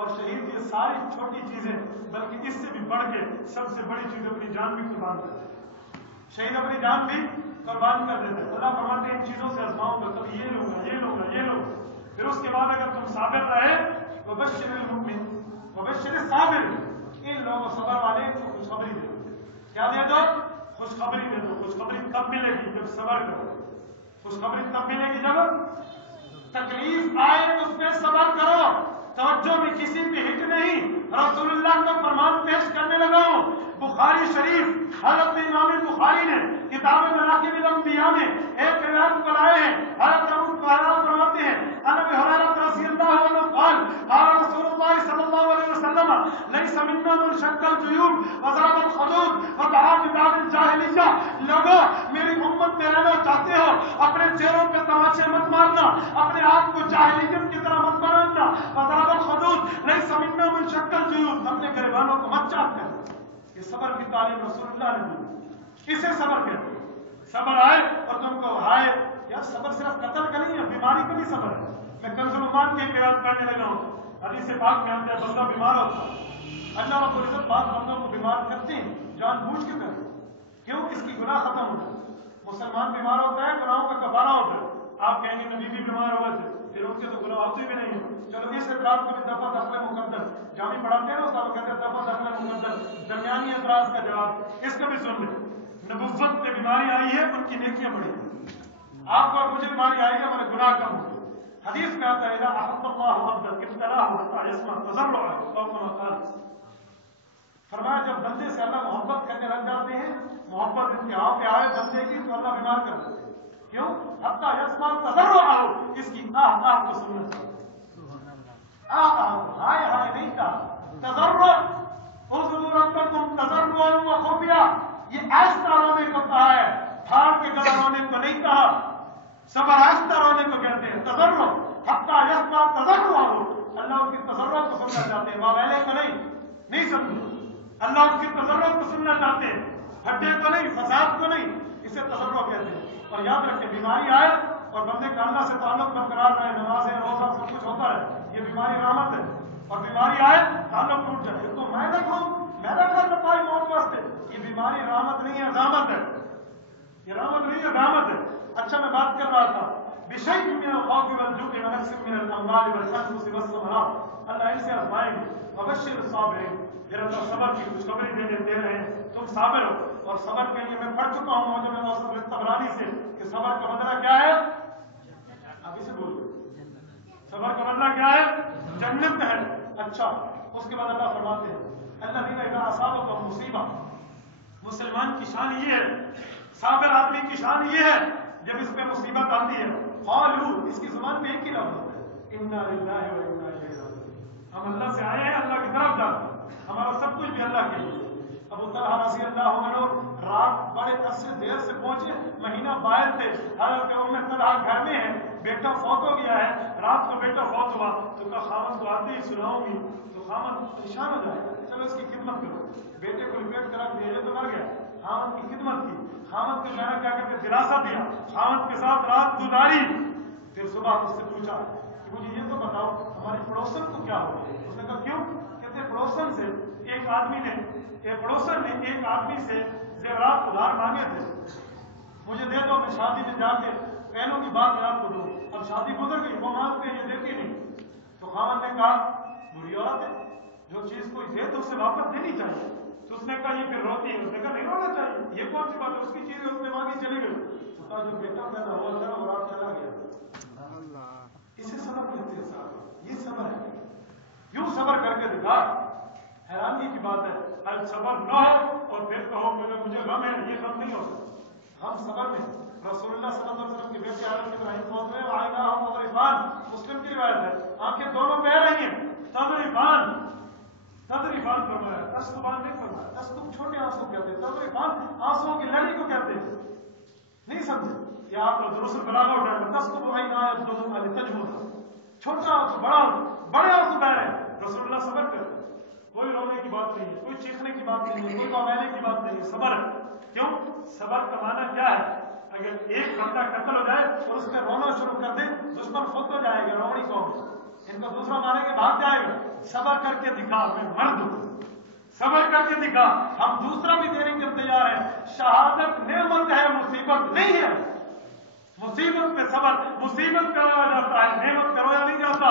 اور شہید یہ ساری چھوٹی چیزیں بلکہ اس سے بھی بڑھ کے سب سے بڑی چیز اپنی جان بھی قربان کر دیتے. شہید اپنی جان بھی قربان کر دیتے. اللہ فرماتے ہیں ان چیزوں سے آزماؤں گا کبھی یہ لوں گا یہ لوں گا یہ لوں گا. پھر اس کے بعد اگر تم صابر رہے وبشر المؤمن وبشر الصابر. ان لوگوں صبر والے کو خوشخبری دے دو. کیا دے دو؟ خوشخبری دے دو. خوشخبری کب ملے گی؟ جب صبر کرو. خوشخبری تب ملے گی جب تکلیف آئے اس پہ صبر کرو. توجہ میں کسی پہ ہٹ نہیں. رسول اللہ کا فرمان پیش کرنے لگا ہوں. بخاری شریف حضرت امام بخاری نے کتاب مناقب الانبیاء میں ایک روایت کو لائے ہیں. حضرت ابو ہریرہ فرماتے ہیں ان ابی ہریرہ رضی اللہ عنہ قال قال رسول اللہ صلی اللہ علیہ وسلم ليس منا من شق الجيوب وضرب الحدود ودعا بدعوى الجاہلیہ. لوگوں میری امت میں رہنا چاہتے ہو اپنے چہروں پہ تماچے مت مارنا اپنے آپ کو جاہلیت کی طرح مت بنانا. وضرب الحدود ليس منا من شق الجيوب. اپنے گریبانوں کو مت چاٹ کر. یہ صبر کی تعلیم رسول اللہ نے دی. اسے صبر کہتے ہیں. صبر آئے اور تم کو آئے یار صبر صرف قتل کا نہیں ہے بیماری کا بھی صبر ہے. میں کنز الایمان کی قرات کرنے لگا ہوں. حدیث پاک میں آتا ہے بندہ بیمار ہوتا ہے اللہ رب العزت بعض بندوں کو بیمار کرتے ہیں جان بوجھ کے کرتے ہیں. کیوں؟ اس کی گناہ ختم ہوتا ہے. مسلمان بیمار ہوتا ہے گناہوں کا کفارہ ہوتا ہے. آپ کہیں گے نبی بھی بیمار ہوئے تھے پھر ان کے تو گناہ ہوتے بھی نہیں ہیں. چلو اس اعتراض کو بھی دفعہ داخلہ مقدر جامع پڑھاتے ہیں نا صاحب کہتے ہیں دفعہ داخلہ مقدر درمیانی اعتراض کا جواب اس کا بھی سن لیں. نبوت پہ بیماری آئی ہے ان کی نیکیاں بڑھی. آپ کو اور مجھے بیماری آئی ہے ہمارے گناہ کم ہوتے. حدیث میں آتا ہے اذا احب اللہ عبدا ابتلاه حتى يسمع تضرعه او كما قال. فرمایا جب بندے سے اللہ محبت کرنے لگ جاتے ہیں محبت انتہا پہ آئے بندے کی تو اللہ بیمار کر دیتے ہیں. کیوں؟ حتى يسمع تضرعه. اس کی آہ کو سننا چاہیے. ہائے ہائے نہیں کہا تضرع. اذكروا ربكم تضرعا وخفيا. یہ آہستہ رونے کو کہا ہے پھاڑ کے گلا رونے کو نہیں کہا. صبر آہستہ رونے کو کہتے ہیں. تضرع حتى يسمع تضرعه. اللہ ان کی تضرع کو سننا چاہتے ہیں واویلے کو نہیں سمجھو. اللہ ان کی تضرع کو سننا چاہتے ہیں ہڈے کو نہیں فساد کو نہیں. اسے تضرع کہتے ہیں. اور یاد رکھیں بیماری آئے اور بندے کا اللہ سے تعلق برقرار رہے نمازیں روزہ سب کچھ ہوتا ہے یہ بیماری رحمت ہے. اور بیماری آئے تعلق ٹوٹ جائے تو میں نہ کھاؤں میں نہ کھا پائی موت واسطے یہ بیماری رحمت نہیں ہے عذابت ہے. یہ رحمت نہیں ہے عذابت ہے. اچھا میں بات کر رہا تھا بشیء من الخوف والجوع ونقص من الاموال والانفس والثمرات. اللہ ان سے آزمائیں گے. وبشر الصابرین. پھر اللہ صبر کی خوشخبری دے رہے ہیں تم صابر ہو. اور صبر کے لیے میں پڑھ چکا ہوں موجود موصف الطبرانی سے کہ صبر کا بدلہ کیا ہے. ابھی سے بولو صبر کا بدلہ کیا ہے؟ جنت ہے. اچھا اس کے بعد اللہ فرماتے ہیں الذین اذا اصابتهم مصیبہ. مسلمان کی شان یہ ہے صابر آدمی کی شان یہ ہے جب اس پہ مصیبت آتی ہے قالوا. اس کی زبان میں ایک ہی لفظ ہوتا ہے انا للہ و انا الیہ راجعون. ہم اللہ سے آئے ہیں اللہ کی طرف جاتے ہیں ہمارا سب کچھ بھی اللہ کے لیے. ابو طلحہ رضی اللہ عنہ رات بڑے عرصے دیر سے پہنچے مہینہ باہر تھے. حضرت ام طلحہ گھر میں ہے بیٹا فوت ہو گیا ہے. رات کو بیٹا فوت ہوا تو کہا خامد کو آتے ہی سناؤں گی تو خامد پریشان ہو جائے گا چلو اس کی خدمت کرو. بیٹے کو لپیٹ کر رکھ دیا تو مر گیا. خامد کی خدمت کی. خامد کو میں نے کیا کہتے دلاسا دیا. خامد کے ساتھ رات گزاری. پھر صبح اس سے پوچھا کہ مجھے یہ تو بتاؤ ہمارے پڑوسن کو کیا ہو. اس نے کہا کیوں؟ کہتے پڑوسن سے ایک پڑوسن نے ایک آدمی سے زیورات ادھار مانگے تھے مجھے دے دو میں شادی میں جا کے پہنوں کی بات میں آپ کو دوں. اب شادی گزر گئی وہ مانگتے یہ دیتی نہیں. تو خامد نے کہا بری عورت ہے جو چیز کوئی دے تو اسے واپس دینی چاہیے. تو اس نے کہا یہ پھر روتی ہے. اس نے کہا نہیں رونا چاہیے یہ کون سی بات ہے اس کی چیز اس نے مانگی چلی گئی. تو کہا جو بیٹا پیدا ہوا تھا اور آپ چلا گیا. اسے صبر کہتے ہیں صاحب. یہ صبر ہے. یوں صبر کر کے دکھا. حیرانی کی بات ہے ال صبر نہ ہو اور پھر کہو مجھے غم ہے. یہ غم نہیں ہو سکتا. ہم صبر میں رسول اللہ صلی اللہ علیہ وسلم کے بیٹے حضرت ابراہیم فوت ہوئے عرفان مسلم کی روایت ہے آنکھیں دونوں بہ رہی ہیں تضریفان فرمایا، تستبان نہیں فرمایا. تستب چھوٹے آنسو کہتے ہیں، تضریفان آنسو کی لڑی کو کہتے ہیں. نہیں سمجھے؟ یہ آپ کو درست بلاغہ اٹھائے گا. تستب عین آیت دو علی تجمدہ، چھوٹا آنسو بڑا آنسو، بڑے آنسو بہ رہے ہیں. رسول اللہ صبر کرتے ہیں، کوئی رونے کی بات نہیں ہے، کوئی چیخنے کی بات نہیں ہے، کوئی بہانے کی بات نہیں ہے. صبر ہے. کیوں؟ صبر کا معنی کیا ہے؟ اگر ایک بندہ قتل ہو جائے اور اس میں رونا شروع کر دے، دشمن خود تو جائے گا، روڑی قوم ان کو دوسرا مانے کے بھاگ جائے گا. صبر کر کے دکھا، میں مرد ہوں، صبر کر کے دکھا، ہم دوسرا بھی دینے کے تیار ہیں. شہادت نعمت ہے، مصیبت نہیں ہے. مصیبت پہ صبر، مصیبت پہ رویا جاتا ہے، نعمت پہ رویا نہیں جاتا.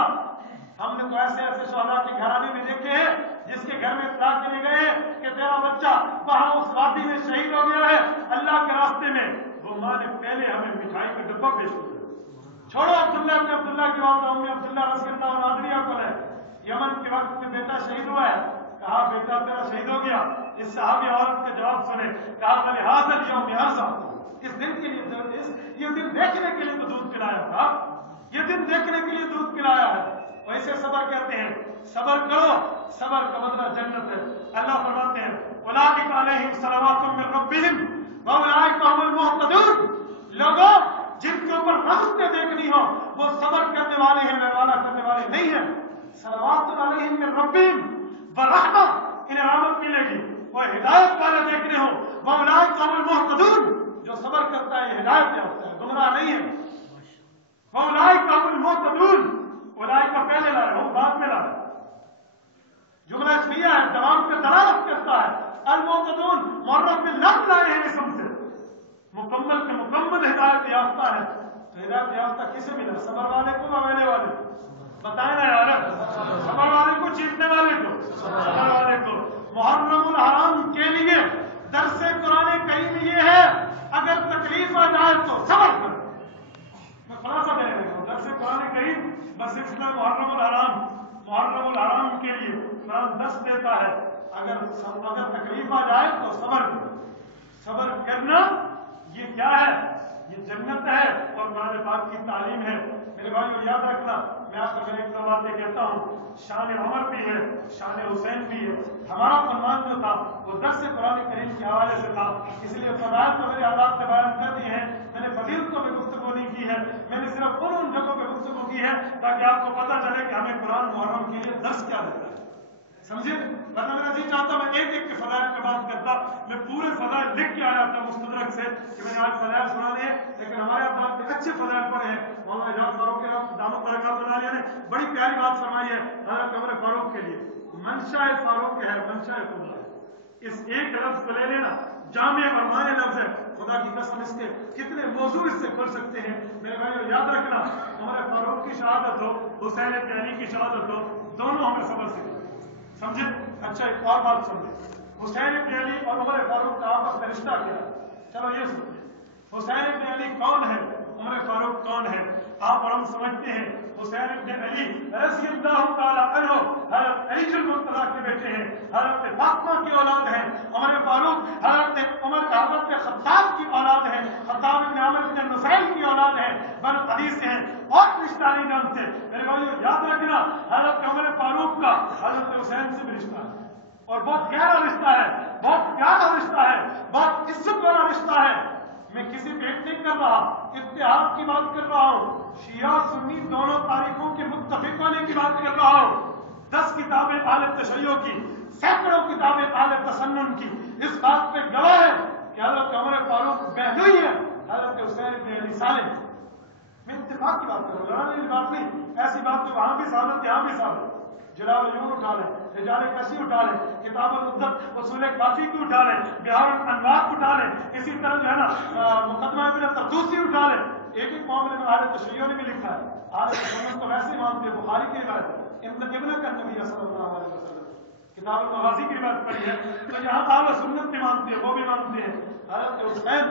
ہم نے تو ایسے ایسے شہداء کے گھرانے میں دیکھے ہیں جس کے گھر میں اطلاع کے لیے گئے کہ تیرا بچہ وہاں اس وادی میں شہید ہو گیا ہے اللہ کے راستے میں. وہ ماں نے پہلے ہمیں مٹھائی کا ڈبہ پیش کیا. چھوڑو عبداللہ ابن عبداللہ کی والدہ ام عبداللہ رضی اللہ عنہا کو ہے، یمن کے وقت میں بیٹا شہید ہوا ہے. کہا بیٹا تیرا شہید ہو گیا. اس صحابی عورت کا جواب سنے، کہا فلہذا اليوم هذا، اس دن کے لیے، یہ دن دیکھنے کے لیے تو دودھ پلایا تھا، یہ دن دیکھنے کے لیے دودھ پلایا ہے. ویسے صبر کہتے ہیں. صبر کرو، صبر کا بدلہ جنت ہے. اللہ فرماتے ہیں اولئک علیہم صلوات من ربہم واولئک هم المہتدون. لوگوں جن کے اوپر رحمتیں دیکھنی ہو وہ صبر کرنے والے ہیں، نروانا کرنے والے نہیں ہیں. صلوات علیہم من ربہم ورحمہ، انہیں رحمت ملے گی. وہ ہدایت والے دیکھنے ہو، واولئک هم المہتدون، جو صبر کرتا ہے ہدایت یافتہ ہے، گمراہ نہیں ہے. واولئک هم المہتدون، اولئک کا پہلے لا رہے ہو، بعد میں لا رہے. جملہ اسمیہ ہے، زبان پہ دلالت کرتا ہے. المہتدون معرف میں لفظ لائے ہیں اسم سے، مکمل کے مکمل ہدایت یافتہ ہے. تو ہدایت یافتہ کسے ملا؟ صبر والے کو، مویلے والے کو؟ بتائیں نا یار، صبر والے کو، چیخنے والے کو؟ صبر والے کو. محرم الحرام کے لیے درس قرآن کریم یہ ہے اگر تکلیف آ جائے تو صبر کرو. میں خلاصہ دے رہا ہوں، درس قرآن کریم بس اس میں محرم الحرام کے لیے قرآن دس دیتا ہے اگر تکلیف آ جائے تو صبر کرو. صبر کرنا یہ کیا ہے؟ یہ جنت ہے اور قرآن پاک کی تعلیم ہے. میرے بھائیو یاد رکھنا، میں آپ کو ایک دو باتیں کہتا ہوں. شان عمر بھی ہے، شان حسین بھی ہے. ہمارا فرمان جو تھا وہ درس قرآن کریم کے حوالے سے تھا، اس لیے فضائل تو میرے آداب سے بیان کر دی ہیں. میں نے فضیلتوں پہ گفتگو نہیں کی ہے، میں نے صرف ان جگہوں پہ گفتگو کی ہے تاکہ آپ کو پتہ چلے کہ ہمیں قرآن محرم کے لیے درس کیا دیتا ہے. سمجھے؟ ورنہ میرا جی چاہتا میں ایک ایک کے فضائل پہ بات کرتا. میں پورے فضائل لکھ کے آیا تھا مستدرک سے کہ میں نے آج فضائل سنانے ہیں، لیکن ہمارے افراد میں اچھے فضائل پڑے ہیں. مولانا اعجاز فاروق کے دامت برکات بنالیہ نے بڑی پیاری بات فرمائی ہے حضرت عمر فاروق کے لیے. منشا فاروق ہے، منشا خدا ہے. اس ایک لفظ کو لے لینا، جامع اور معنی لفظ ہے. خدا کی قسم اس کے کتنے موضوع اس سے کھل سکتے ہیں. میرے بھائیو یاد رکھنا، عمر فاروق کی شہادت ہو، حسین بن علی کی شہادت ہو، دونوں ہمیں سبق سکھائیں. سمجھے؟ اچھا ایک اور بات سمجھے، حسین بن علی اور عمر فاروق کا آپس میں رشتہ کیا ہے؟ چلو یہ سمجھے. حسین بن علی کون ہے؟ عمر فاروق کون ہے؟ آپ اور ہم سمجھتے ہیں حسین بن علی رضی اللہ تعالی عنہ حضرت علی المرتضیٰ کے بیٹے ہیں، حضرت فاطمہ کی اولاد ہیں. عمر فاروق حضرت خطاب کی اولاد ہیں، خطاب بن عامر بن نفیل کی اولاد ہیں، بن حدیث ہیں اور رشتہ نہیں جانتے. میرے بھائیو یاد رکھنا، حضرت عمر فاروق کا حضرت حسین سے بھی رشتہ ہے اور بہت گہرا رشتہ ہے، بہت پیارا رشتہ ہے، بہت عزت والا رشتہ ہے. میں کسی پیٹ نہیں کر رہا، اتحاد کی بات کر رہا ہوں. شیعہ سنی دونوں تاریخوں کے متفق ہونے کی بات کر رہا ہوں. 10 کتابیں اہل تشیع کی، سینکڑوں کتابیں اہل تسنن کی اس بات پہ گواہ ہے کہ حضرت عمر فاروق بہنوئی ہے حضرت حسین بن علی سالم. میں اتفاق کی بات کر رہا ہوں، لڑانے کی بات نہیں. ایسی بات تو وہاں بھی ثابت، یہاں بھی ثابت. جلال العیون اٹھا لیں، رجال کثیر اٹھا لیں، کتاب المدت اصول کافی کو اٹھا لیں، بہار الانوار اٹھا لیں، اسی طرح جو ہے نا مقدمہ ابن طرطوسی اٹھا لیں. ایک ایک معاملے میں اہل تشیع نے بھی لکھا ہے. اہل سنت تو ویسے مانتے ہیں، بخاری کی روایت ہے، ابن کا نبی صلی اللہ علیہ وسلم کتاب المغازی کی روایت پڑھی ہے. تو یہاں اہل سنت بھی مانتے ہیں، وہ بھی مانتے ہیں حضرت حسین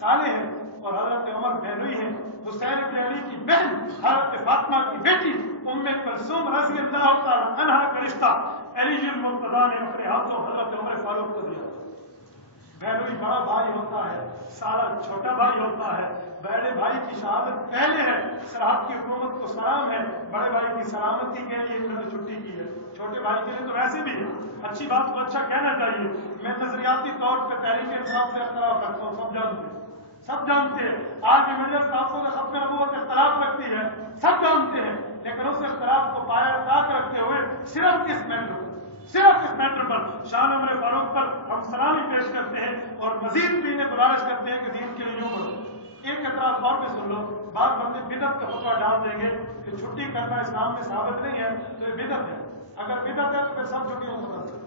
صالح ہیں اور حضرت عمر بہنوئی ہیں. حسین بن علی کی بہن حضرت فاطمہ کی بیٹی ام کلثوم رضی اللہ تعالی عنہا کا رشتہ علی المرتضیٰ نے اپنے ہاتھوں حضرت عمر فاروق کو دیا. بہنوئی بڑا بھائی ہوتا ہے، سارا چھوٹا بھائی ہوتا ہے، بڑے بھائی کی شہادت پہلے ہے، سرحد کی حکومت کو سلام ہے، بڑے بھائی کی سلامتی کے لیے انہوں نے چھٹی کی ہے، چھوٹے بھائی کے لیے تو ویسے بھی ہے، اچھی بات کو اچھا کہنا چاہیے۔ میں نظریاتی طور پہ تحریک انصاف سے اختلاف رکھتا ہوں، سب جانتے ہیں، آج بھی میڈیا صاحبوں کے ختم نبوت اختلاف رکھتی ہے، سب جانتے ہیں، لیکن اس اختلاف کو پایا طاق رکھتے ہوئے صرف اس میٹر پر شان عمر فاروق پر ہم سلامی پیش کرتے ہیں اور مزید بھی انہیں گزارش کرتے ہیں کہ دین کے لیے یوں بڑھو۔ ایک اعتراض اور بھی سن لو، بعض بندے بدعت کا فتویٰ ڈال دیں گے کہ چھٹی کرنا اسلام میں ثابت نہیں ہے تو یہ بدعت ہے، اگر بدعت ہے تو پھر سب چھٹیوں سے بند کرو،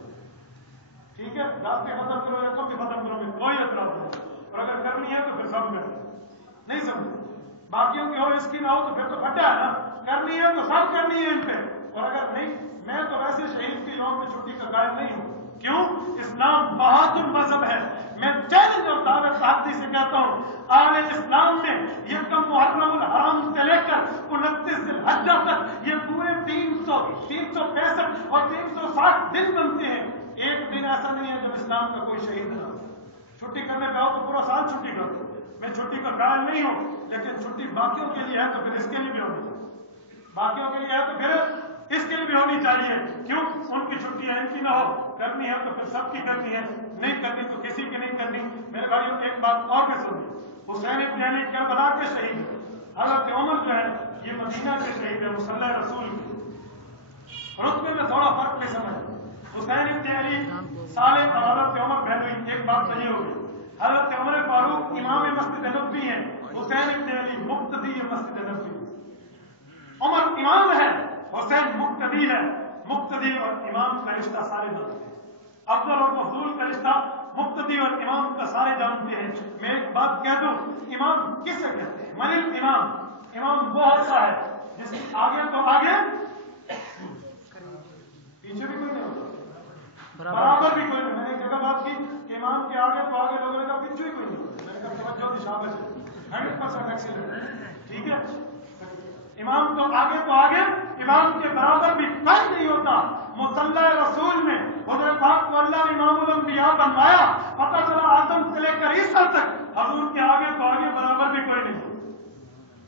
ٹھیک ہے، رات میں ختم کرو یا تم بھی ختم کرو، میں کوئی اعتراض نہیں، اور اگر کرنی ہے تو پھر سب میں نہیں سمجھے، باقیوں کی ہو اس کی نہ ہو تو پھر تو پھٹا ہے نا، کرنی ہے تو سب کرنی ہے ان پہ، اور اگر نہیں، میں تو ویسے شہید کے یوم میں چھٹی کا قائل نہیں ہوں، کیوں؟ اسلام بہادر مذہب ہے، میں چیلنج اور دعوت صحابی سے کہتا ہوں، اہل اسلام میں یکم محرم الحرام سے لے کر 29 ذی الحجہ تک یہ پورے 365 اور 360 دن بنتے ہیں، ایک دن ایسا نہیں ہے جب اسلام کا کوئی شہید نہ ہو۔ چھٹی کرنے پہ ہو تو پورا سال چھٹی کرو، میں چھٹی کا قائل نہیں ہوں، لیکن چھٹی باقیوں کے لیے ہے تو پھر اس کے لیے بھی ہونی چاہیے، باقیوں کے لیے ہے تو پھر اس کے لیے بھی ہونی چاہیے، کیوں؟ ان کی چھٹیاں ان کی نہ ہو، کرنی ہے تو پھر سب کی کرنی ہے، نہیں کرنی تو کسی کی نہیں کرنی۔ میرے بھائیوں ایک بات اور بھی سنیے، حسین ابن علی کربلا کے شہید ہیں، حضرت عمر جو ہے یہ مدینہ کے شہید ہے، مصلی رسول کی، رتبے میں تھوڑا فرق نہیں سمجھ، حسین ابن علی صالح اور حضرت عمر بہنوئی، ایک بات صحیح ہوگی، حضرت عمر فاروق امام مسجد نبوی ہیں، حسین ابن علی مقتدی مسجد نبوی، عمر امام ہے، حسین مقتدی ہے، مقتدی اور امام کا رشتہ سارے جانتے ہیں، افضل اور مفضول کا رشتہ مقتدی اور امام کا سارے جانتے ہیں۔ میں ایک بات کہہ دوں، امام کسے کہتے ہیں؟ من الامام، امام وہ ہوتا ہے جس کی آگے تو آگے پیچھے بھی کوئی نہیں ہوتا، برابر بھی کوئی نہیں۔ میں نے ایک جگہ بات کی کہ امام کے آگے تو آگے لوگوں نے کہا پیچھے بھی کوئی نہیں، میں نے کہا توجہ شاباش، 100% ایکسیلنٹ، ٹھیک ہے، امام تو آگے امام کے برابر بھی کوئی نہیں ہوتا۔ مصلی رسول میں حضرت پاک کو اللہ نے امام الانبیاء بنوایا، پتہ چلا آدم سے لے کر عیسیٰ تک حضور کے آگے تو آگے برابر بھی کوئی نہیں،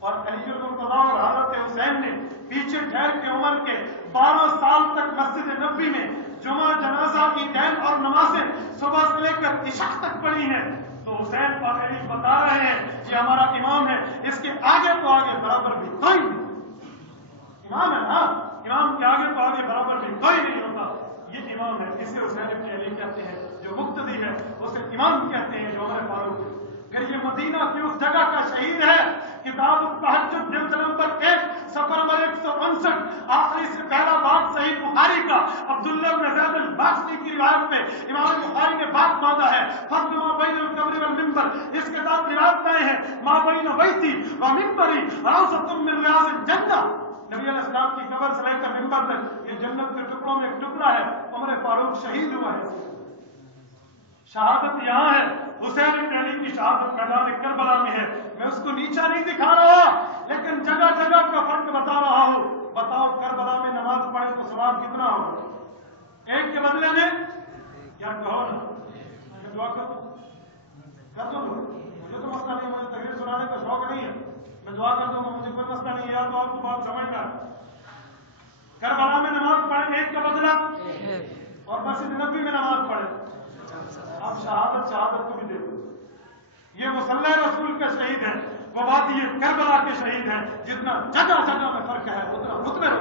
اور علی المرتضیٰ اور حضرت حسین نے پیچھے ٹھہر کے عمر کے 12 سال تک مسجد نبوی میں جمعہ جنازہ عیدین اور نمازیں صبح سے لے کر عشاء تک پڑھی ہیں، تو حسین اور علی بتا رہے ہیں یہ ہمارا امام ہے، اس کے آگے تو آگے برابر بھی کوئی نہیں، امام ہے نا، امام کے آگے تو آگے برابر بھی کوئی نہیں ہوتا، یہ امام ہے، اسے حسین ابن علی کہتے ہیں جو مقتدی ہے، اسے امام کہتے ہیں جو عمر فاروق ہے۔ اگر یہ مدینہ کی اس جگہ کا شہید ہے، کتاب التہجد جلد نمبر 1 صفحہ نمبر 159 آخری سے پہلا باب صحیح بخاری کا عبداللہ بن زید الباقی کی روایت میں امام بخاری نے بات باندھا ہے، فضل ما بین القبر والمنبر، اس کے ساتھ روایت میں ہے ما بین بیتی و منبری روضۃ من ریاض الجنہ، نبی علیہ السلام کی قبر سے لے کر منبر تک یہ جنت کے ٹکڑوں میں ایک ٹکڑا ہے، عمر فاروق شہید ہوا ہے، شہادت یہاں ہے، حسین ابن علی کی شہادت میدان کربلا میں ہے، میں اس کو نیچا نہیں دکھا رہا، لیکن جگہ جگہ کا فرق بتا رہا ہوں۔ بتاؤ کربلا میں نماز پڑھے تو ثواب کتنا ہوگا؟ ایک کے بدلے میں کیا کہو نا، میں دعا کر دوں، مجھے تو مسئلہ نہیں، مجھے تقریر سنانے کا شوق نہیں ہے، میں دعا کر دوں گا، مجھے کوئی مسئلہ نہیں ہے، تو آپ کو بات سمجھنا ہے، کربلا میں نماز پڑھے ایک کا بدلہ اور مسجد نبوی میں نماز پڑھے، آپ شہادت کو بھی دے دو، یہ مصلی رسول کا شہید ہے، وہ بات یہ کربلا کے شہید ہیں، جتنا جگہ جگہ میں فرق ہے اتنا رتبے میں،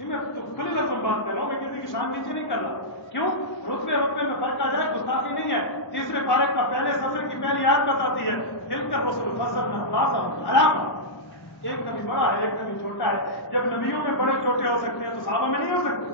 میں کھلی لفظ بات کر رہا ہوں، میں کسی کی شان نیچے نہیں کر رہا، کیوں؟ رتبے میں فرق آ جائے، گستاخی نہیں ہے۔ تیسرے پارے کا پہلے سطر کی پہلی آیت بتاتی ہے دل کا رسول فضلنا بعضهم على بعض، ایک نبی بڑا ہے ایک نبی چھوٹا ہے، جب نبیوں میں بڑے چھوٹے ہو سکتے ہیں تو صحابہ میں نہیں ہو سکتے،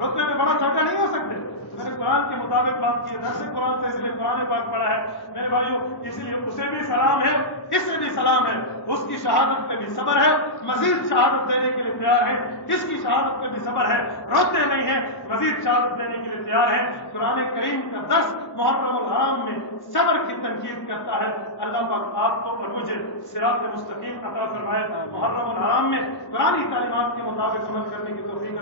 رتبے میں بڑا چھوٹا نہیں ہو سکتے۔ میں نے قرآن کے مطابق بات کی ہے، درس قرآن سے، اس لیے قرآن پاک پڑھا ہے میرے بھائیوں، اس لیے اسے بھی سلام ہے، اس سے بھی سلام ہے، اس کی شہادت پہ بھی صبر ہے، مزید شہادت دینے کے لیے تیار ہے، اس کی شہادت پہ بھی صبر ہے، روتے نہیں ہیں، مزید شہادت دینے کے لیے تیار ہے۔ قرآن کریم کا درس محرم الحرام میں صبر کی تنقید کرتا ہے، اللہ پاک آپ کو اور مجھے صراط مستقیم عطا فرمائے، محرم الحرام میں قرآنی تعلیمات کے مطابق عمل کرنے کی توفیق